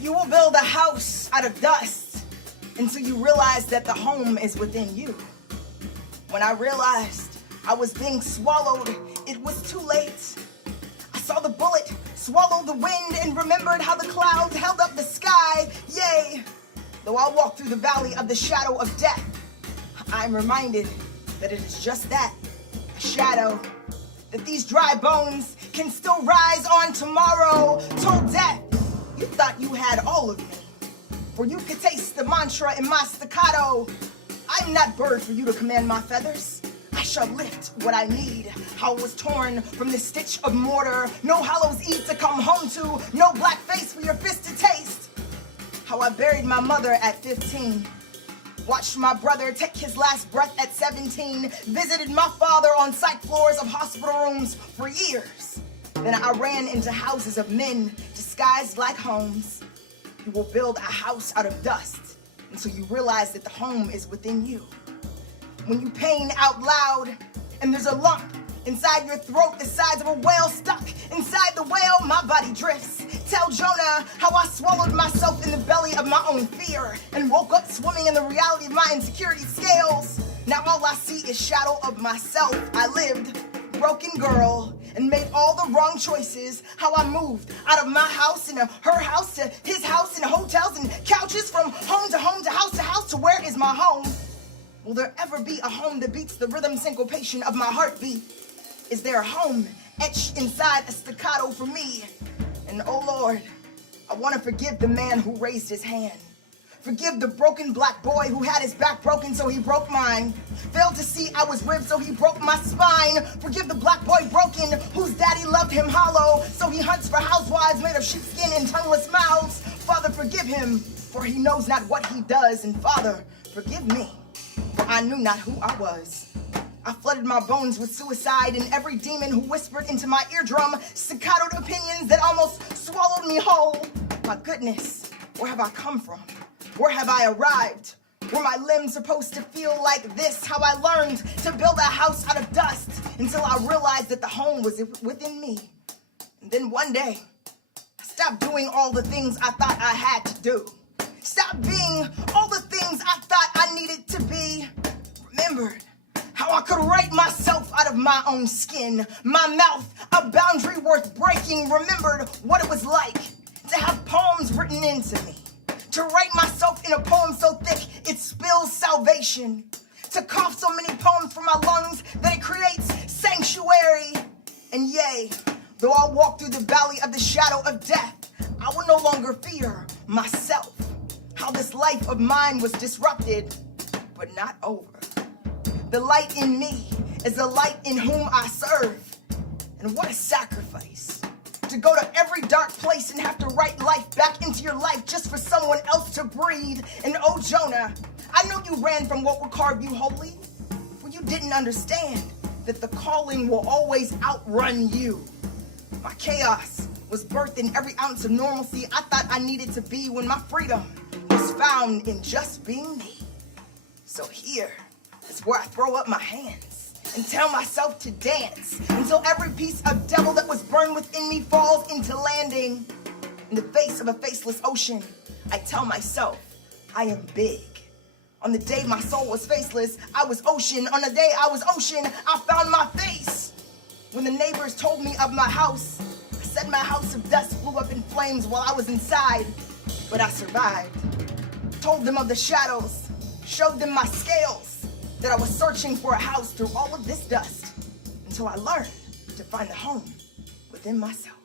You will build a house out of dust until you realize that the home is within you. When I realized I was being swallowed, it was too late. I saw the bullet swallow the wind and remembered how the clouds held up the sky. Yea, though I walk through the valley of the shadow of death, I am reminded that it is just that, a shadow, that these dry bones can still rise on tomorrow. Told death, you thought you had all of me, for you could taste the mantra in my staccato. I'm not bird for you to command my feathers. I shall lift what I need. How I was torn from this stitch of mortar. No Hallows Eve to come home to. No black face for your fist to taste. How I buried my mother at 15. Watched my brother take his last breath at 17. Visited my father on psych floors of hospital rooms for years. Then I ran into houses of men disguised like homes. You will build a house out of dust until you realize that the home is within you. When you pain out loud and there's a lump inside your throat the size of a whale stuck inside the whale, my body drifts. Tell Jonah how I swallowed myself in the belly of my own fear and woke up swimming in the reality of my insecurity scales. Now all I see is shadow of myself. I lived, broken girl, and made all the wrong choices. How I moved out of my house into her house to his house and hotels and couches, from home to house to where is my home? Will there ever be a home that beats the rhythm syncopation of my heartbeat? Is there a home etched inside a staccato for me? And oh Lord, I want to forgive the man who raised his hand. Forgive the broken black boy who had his back broken so he broke mine. Failed to see I was ribbed so he broke my spine. Forgive the black boy broken whose daddy loved him hollow so he hunts for housewives made of sheepskin and tongueless mouths. Father, forgive him, for he knows not what he does. And Father, forgive me, for I knew not who I was. I flooded my bones with suicide and every demon who whispered into my eardrum staccatoed opinions that almost swallowed me whole. My goodness, where have I come from? Where have I arrived? Were my limbs supposed to feel like this? How I learned to build a house out of dust until I realized that the home was within me. And then one day, I stopped doing all the things I thought I had to do. Stopped being all the things I thought I needed to be. Remembered how I could write myself out of my own skin. My mouth, a boundary worth breaking. Remembered what it was like to have poems written into me. To write myself in a poem so thick it spills salvation. To cough so many poems from my lungs that it creates sanctuary. And yea, though I walk through the valley of the shadow of death, I will no longer fear myself. How this life of mine was disrupted, but not over. The light in me is the light in whom I serve. And what a sacrifice. To go to every dark place and have to write life back into your life just for someone else to breathe. And oh Jonah, I know you ran from what would carve you holy, for you didn't understand that the calling will always outrun you. My chaos was birthed in every ounce of normalcy I thought I needed to be, when my freedom was found in just being me. So here is where I throw up my hands and tell myself to dance until every piece of devil that was burned within me falls into landing. In the face of a faceless ocean, I tell myself I am big. On the day my soul was faceless, I was ocean. On the day I was ocean, I found my face. When the neighbors told me of my house, I said my house of dust flew up in flames while I was inside, but I survived. Told them of the shadows, showed them my scales, that I was searching for a house through all of this dust until I learned to find a home within myself.